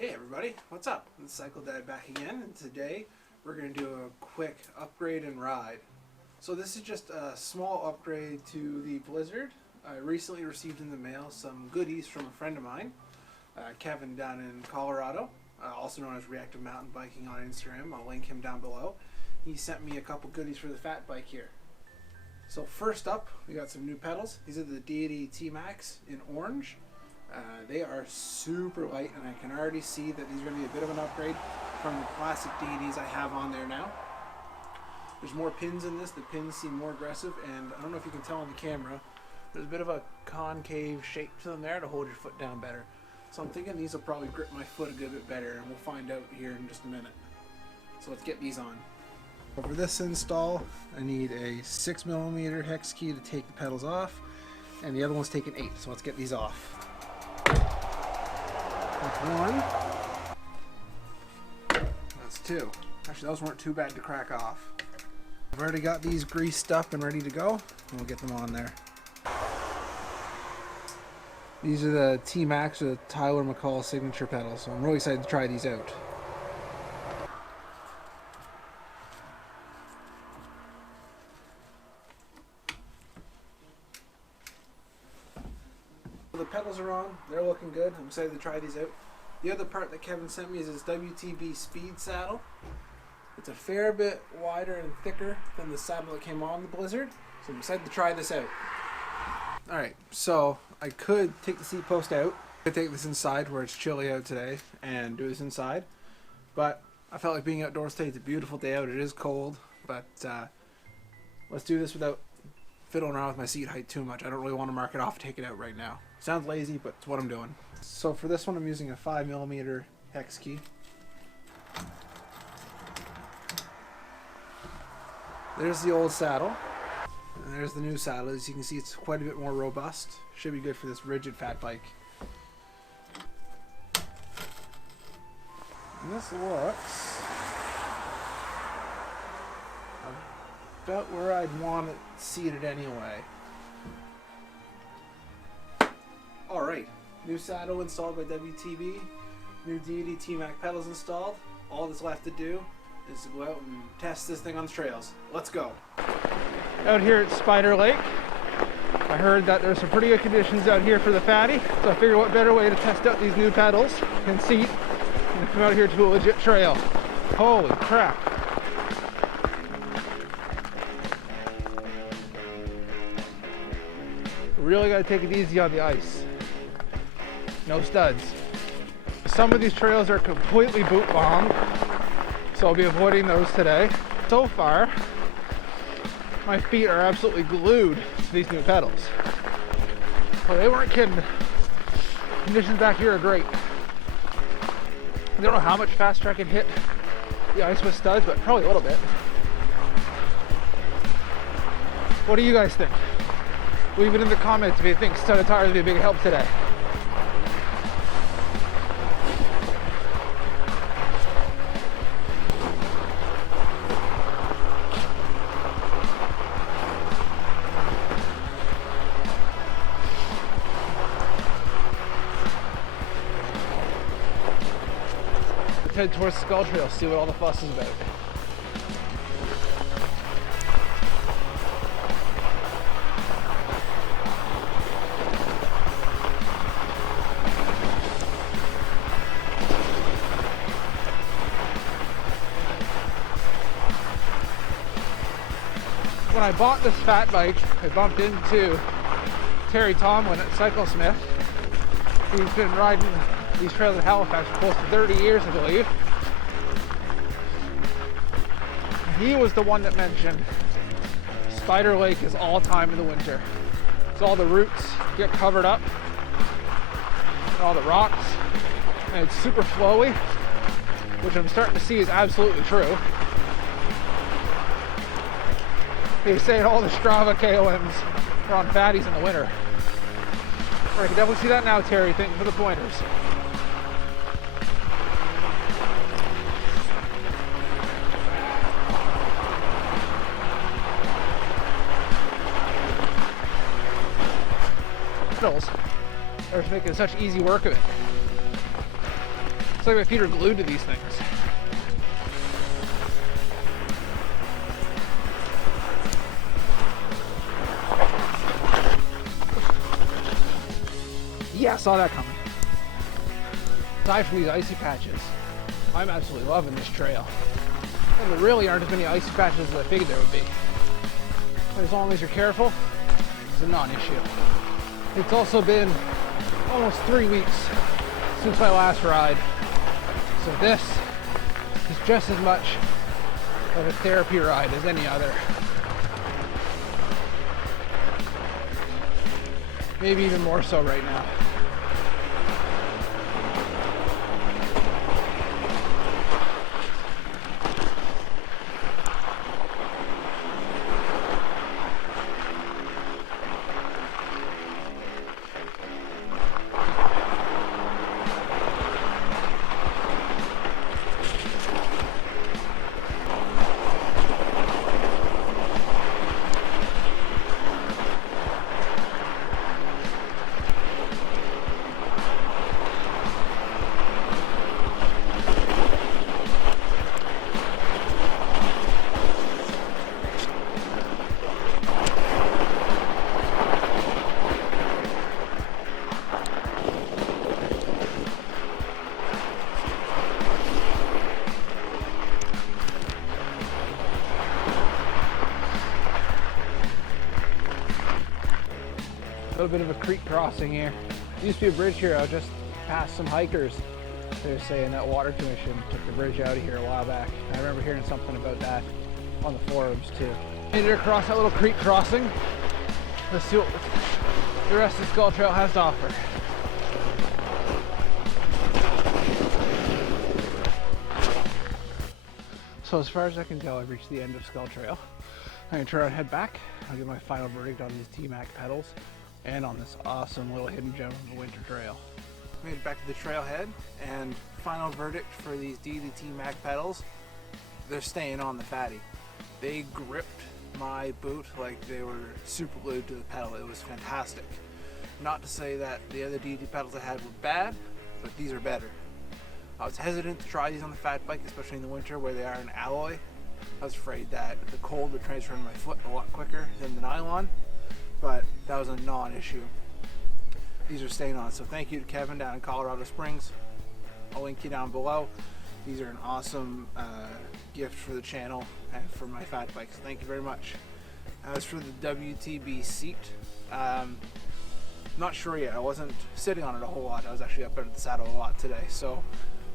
Hey everybody, what's up? It's Cycle Dad back again, and today we're going to do a quick upgrade and ride. So this is just a small upgrade to the Blizzard. I recently received in the mail some goodies from a friend of mine, Kevin down in Colorado, also known as Reactive Mountain Biking on Instagram. I'll link him down below. He sent me a couple goodies for the fat bike here. So first up, we got some new pedals. These are the Deity T-Max in orange. They are super light, and I can already see that these are going to be a bit of an upgrade from the classic Deities I have on there now. There's more pins in this. The pins seem more aggressive, and I don't know if you can tell on the camera, there's a bit of a concave shape to them there to hold your foot down better. So I'm thinking these will probably grip my foot a good bit better, and we'll find out here in just a minute. So let's get these on. For this install, I need a 6mm hex key to take the pedals off, and the other one's taking 8, so let's get these off. That's one. That's two. Actually, those weren't too bad to crack off. I've already got these greased up and ready to go, and we'll get them on there. These are the T-Max with Tyler McCall signature pedals, so I'm really excited to try these out. The pedals are on, they're looking good. I'm excited to try these out. The other part that Kevin sent me is his WTB Speed saddle. It's a fair bit wider and thicker than the saddle that came on the Blizzard, so I'm excited to try this out. Alright, so I could take the seat post out. I could take this inside where it's chilly out today and do this inside, but I felt like being outdoors today. It's a beautiful day out. It is cold, but let's do this without fiddling around with my seat height too much. I don't really want to mark it off and take it out right now. Sounds lazy, but it's what I'm doing. So for this one, I'm using a 5mm hex key. There's the old saddle, and there's the new saddle. As you can see, it's quite a bit more robust. Should be good for this rigid fat bike. And this looks about where I'd want it seated anyway. Alright, new saddle installed by WTB, new Deity T-Max pedals installed. All that's left to do is to go out and test this thing on the trails. Let's go. Out here at Spider Lake, I heard that there's some pretty good conditions out here for the fatty, so I figured what better way to test out these new pedals and seat than to come out here to a legit trail. Holy crap. Really gotta take it easy on the ice. No studs. Some of these trails are completely boot bombed, so I'll be avoiding those today. So far, my feet are absolutely glued to these new pedals. Well, they weren't kidding. Conditions back here are great. I don't know how much faster I can hit the ice with studs, but probably a little bit. What do you guys think? Leave it in the comments if you think studded tires would be a big help today. Let's head towards Skull Trail, see what all the fuss is about. When I bought this fat bike, I bumped into Terry Tomlin at Cyclesmith. He's been riding these trails in Halifax for close to 30 years, I believe. He was the one that mentioned Spider Lake is all time in the winter. So all the roots get covered up, and all the rocks, and it's super flowy, which I'm starting to see is absolutely true. He's saying all the Strava KOMs are on fatties in the winter. I can definitely see that now, Terry. Thank you for the pointers. Are making such easy work of it. It's like my feet are glued to these things. Yeah, I saw that coming. Aside from these icy patches, I'm absolutely loving this trail. And there really aren't as many icy patches as I figured there would be. But as long as you're careful, it's a non-issue. It's also been almost 3 weeks since my last ride. So this is just as much of a therapy ride as any other. Maybe even more so right now. A little bit of a creek crossing here. There used to be a bridge here. I just passed some hikers. They were saying that Water Commission took the bridge out of here a while back. I remember hearing something about that on the forums too. Made it across that little creek crossing. Let's see what the rest of the Skull Trail has to offer. So as far as I can tell, I've reached the end of Skull Trail. I'm gonna turn around and head back. I'll give my final verdict on these T-Mac pedals and on this awesome little hidden gem of a winter trail. Made it back to the trailhead, and final verdict for these Dealey T-Mac pedals, they're staying on the fatty. They gripped my boot like they were super glued to the pedal. It was fantastic. Not to say that the other Dealey pedals I had were bad, but these are better. I was hesitant to try these on the fat bike, especially in the winter where they are an alloy. I was afraid that the cold would transfer to my foot a lot quicker than the nylon, but that was a non-issue. These are staying on, so thank you to Kevin down in Colorado Springs. I'll link you down below. These are an awesome gift for the channel and for my fat bikes. Thank you very much. As for the WTB seat, not sure yet. I wasn't sitting on it a whole lot. I was actually up under the saddle a lot today, so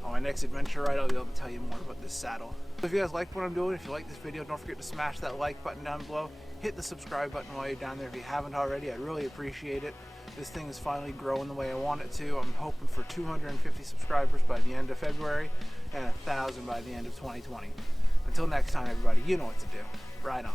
on my next adventure ride, I'll be able to tell you more about this saddle. If you guys like what I'm doing, if you like this video, don't forget to smash that like button down below. Hit the subscribe button while you're down there if you haven't already. I really appreciate it. This thing is finally growing the way I want it to. I'm hoping for 250 subscribers by the end of February and 1,000 by the end of 2020. Until next time, everybody, you know what to do. Ride on.